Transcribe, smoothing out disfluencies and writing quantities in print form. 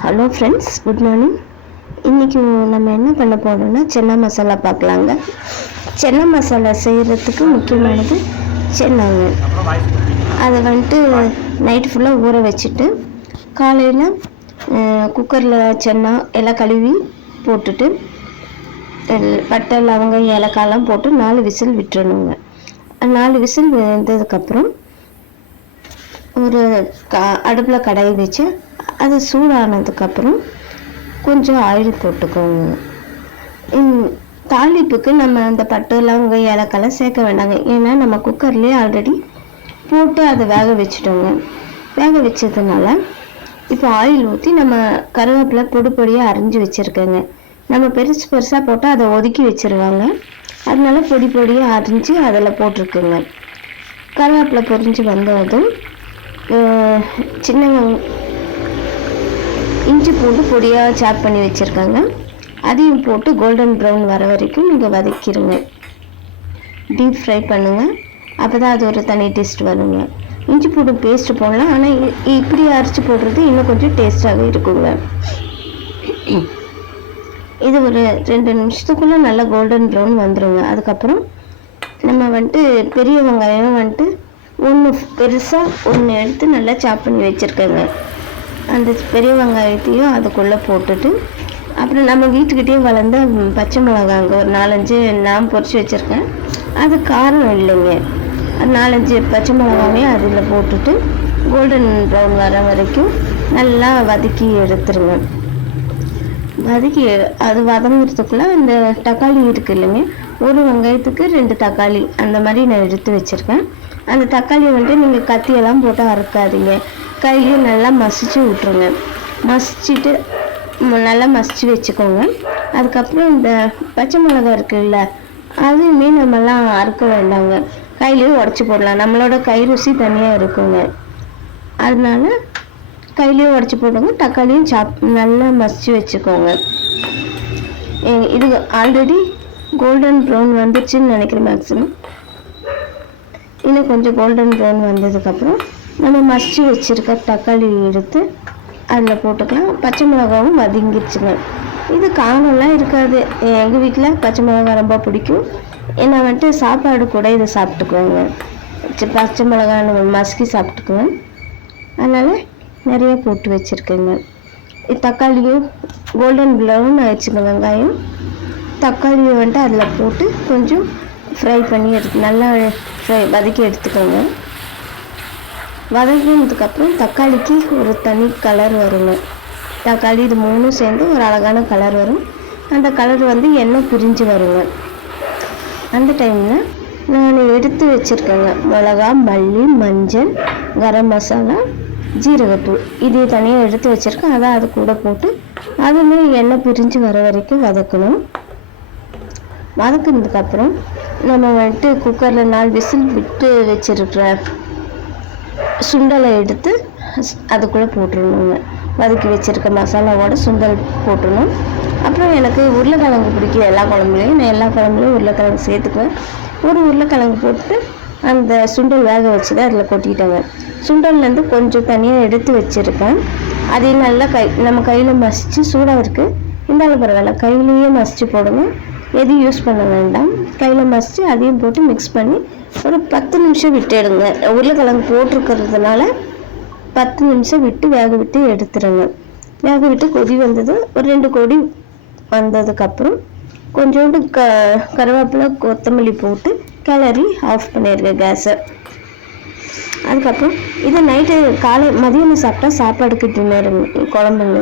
Hello friends, good morning. இன்றைக்கி நம்ம என்ன பண்ண போகிறோம்னா சென்னா மசாலா பார்க்கலாங்க. சென்னா மசாலா செய்கிறதுக்கு முக்கியமானது சென்னாங்க. அதை நைட்டு ஃபுல்லாக ஊற வச்சுட்டு காலையில் குக்கரில் சென்னா எல்லாம் கழுவி போட்டுட்டு பட்டை லவங்கம் ஏலக்காயெல்லாம் போட்டு 4 விசில் விட்டுறணுங்க. 4 விசில் வெந்ததுக்கப்புறம் ஒரு அடுப்பில் கடாய் வச்சு அது சூடானதுக்கப்புறம் கொஞ்சம் ஆயில் போட்டுக்கோங்க. தாளிப்புக்கு நம்ம அந்த பட்டை லவங்கம் ஏலக்காயெல்லாம் சேர்க்க வேண்டாங்க. ஏன்னா நம்ம குக்கர்லேயே ஆல்ரெடி போட்டு அதை வேக வச்சுட்டோங்க. வேக வச்சதுனால இப்போ ஆயில் ஊற்றி நம்ம கருவேப்பிலை பொடி பொடியாக அரிஞ்சு வச்சுருக்கேங்க. நம்ம பெருசு பெருசாக போட்டால் அதை ஒதுக்கி வச்சுருவாங்க. அதனால பொடி பொடியாக அரிஞ்சு அதில் போட்டிருக்குங்க. கருவேப்பிலை பொரிஞ்சு வந்ததும் சின்ன இஞ்சி பூண்டு பொடியாக சாப் பண்ணி வச்சுருக்காங்க. அதையும் போட்டு கோல்டன் ப்ரௌன் வர வரைக்கும் நீங்கள் வதக்கிடுங்க. டீப் ஃப்ரை பண்ணுங்கள். அப்போ தான் அது ஒரு தனி டேஸ்ட் வருங்க. இஞ்சி பூண்டு பேஸ்ட்டு போடலாம், ஆனால் இப்படி அரைச்சி போடுறது இன்னும் கொஞ்சம் டேஸ்ட்டாகவே இருக்குங்க. இது ஒரு 2 நிமிஷத்துக்குள்ளே நல்லா கோல்டன் ப்ரௌன் வந்துடுங்க. அதுக்கப்புறம் நம்ம பெரிய வெங்காயம் ஒன்று பெருசாக ஒன்று எடுத்து நல்லா சாப் பண்ணி வச்சுருக்கேங்க. அந்த பெரிய வெங்காயத்தையும் அதுக்குள்ளே போட்டுட்டு அப்புறம் நம்ம வீட்டுக்கிட்டே வளர்ந்த பச்சை மிளகாங்க ஒரு 4-5 நான் பொரிச்சு வச்சுருக்கேன். அது காரம் இல்லைங்க. 4-5 பச்சை மிளகாவே அதில் போட்டுட்டு கோல்டன் ப்ரௌன் வர வரைக்கும் நல்லா வதக்கி எடுத்துருங்க. வதக்கி அது வதங்கிறதுக்குள்ளே இந்த தக்காளி இருக்குது இல்லைங்க, ஒரு வெங்காயத்துக்கு 2 தக்காளி அந்த மாதிரி நான் எடுத்து வச்சுருக்கேன். அந்த தக்காளியை நீங்கள் கத்தியெல்லாம் போட்டு அறுக்காதீங்க. கையிலையும் நல்லா மசிச்சு விட்ருங்க. மசிச்சுட்டு நல்லா மசிச்சு வச்சுக்கோங்க. அதுக்கப்புறம் இந்த பச்சை மிளகா இருக்குல்ல, அதுவுமே நம்மலாம் அறுக்க வேண்டாங்க. கையிலையும் உடச்சி போடலாம். நம்மளோட கை ருசி தனியாக இருக்குங்க. அதனால கையிலையும் உடச்சி போடுங்க. தக்காளியும் நல்லா மசிச்சு வச்சுக்கோங்க. இது ஆல்ரெடி கோல்டன் ப்ரௌன் வந்துருச்சுன்னு நினைக்கிறேன். மேக்ஸிமம் இன்னும் கொஞ்சம் கோல்டன் ப்ரௌன் வந்ததுக்கப்புறம் நம்ம மசிச்சு வச்சுருக்க தக்காளி எடுத்து அதில் போட்டுக்கலாம். பச்சை மிளகாவும் வதங்கிடுச்சுங்க. இது காரம்லாம் இருக்காது. எங்கள் வீட்டில் பச்சை மிளகா ரொம்ப பிடிக்கும். ஏன்னா சாப்பாடு கூட இதை சாப்பிட்டுக்குவோங்க. பச்சை மிளகா நம்ம மசிக்கி சாப்பிட்டுக்குவேன். அதனால் நிறைய போட்டு வச்சுருக்கேங்க. தக்காளியும் கோல்டன் ப்ரௌன் ஆயிடுச்சுங்க. வெங்காயம் தக்காளியை அதில் போட்டு கொஞ்சம் ஃப்ரை பண்ணி நல்லா வதக்கி எடுத்துக்கோங்க. வதங்கினதுக்கப்புறம் தக்காளிக்கு ஒரு தனி கலர் வருங்க. தக்காளி இது 3 சேர்ந்து ஒரு அழகான கலர் வரும். அந்த கலர் எண்ணெய் பிரிஞ்சு வருங்க. அந்த டைமில் நான் எடுத்து வச்சுருக்கேங்க மிளகா, மல்லி, மஞ்சள், கரம் மசாலா, ஜீரகத்தூள் இது தனியாக எடுத்து வச்சுருக்கேன். அதை அது கூட போட்டு அதுவுமே எண்ணெய் பிரிஞ்சு வர வரைக்கும் வதக்கணும். வதக்குனதுக்கப்புறம் நம்ம குக்கரில் 4 விசில் விட்டு வச்சுருக்கிற சுண்டலை எடுத்து அதுக்குள்ளே போட்டுடணுங்க. வதக்கி வச்சுருக்க மசாலாவோட சுண்டல் போட்டுடணும். அப்புறம் எனக்கு உருளைக்கிழங்கு பிடிக்கும். எல்லா குழம்புலையும் நான் எல்லா குழம்புலையும் உருளைக்கிழங்கு சேர்த்துக்குவேன். ஒரு உருளைக்கிழங்கு போட்டு அந்த சுண்டல் வேக வச்சுட்டு அதில் கொட்டிக்கிட்டேங்க. சுண்டல்லேருந்து கொஞ்சம் தனியாக எடுத்து வச்சுருக்கேன். அதையும் நல்லா நம்ம கையில் மசித்து சூடாக இருக்குது இருந்தாலும் பரவாயில்ல, கையிலேயே மசித்து போடுங்க. எதுவும் யூஸ் பண்ண வேண்டாம். கையில் மசித்து அதையும் போட்டு மிக்ஸ் பண்ணி ஒரு 10 நிமிஷம் விட்டு எடுங்க. உருளைக்கிழங்கு போட்டிருக்கிறதுனால 10 நிமிஷம் விட்டு வேக விட்டு எடுத்துருங்க. வேக விட்டு கொதி வந்தது ஒரு 2 கொதி வந்ததுக்கப்புறம் கொஞ்சோண்டு கருவேப்பிலை கொத்தமல்லி போட்டு கிளறி ஆஃப் பண்ணிடுங்க கேஸை. அதுக்கப்புறம் இதை நைட்டு மதியானம் சாப்பிட்டா சாப்பாடுக்கு டின்னர் குழம்புங்க.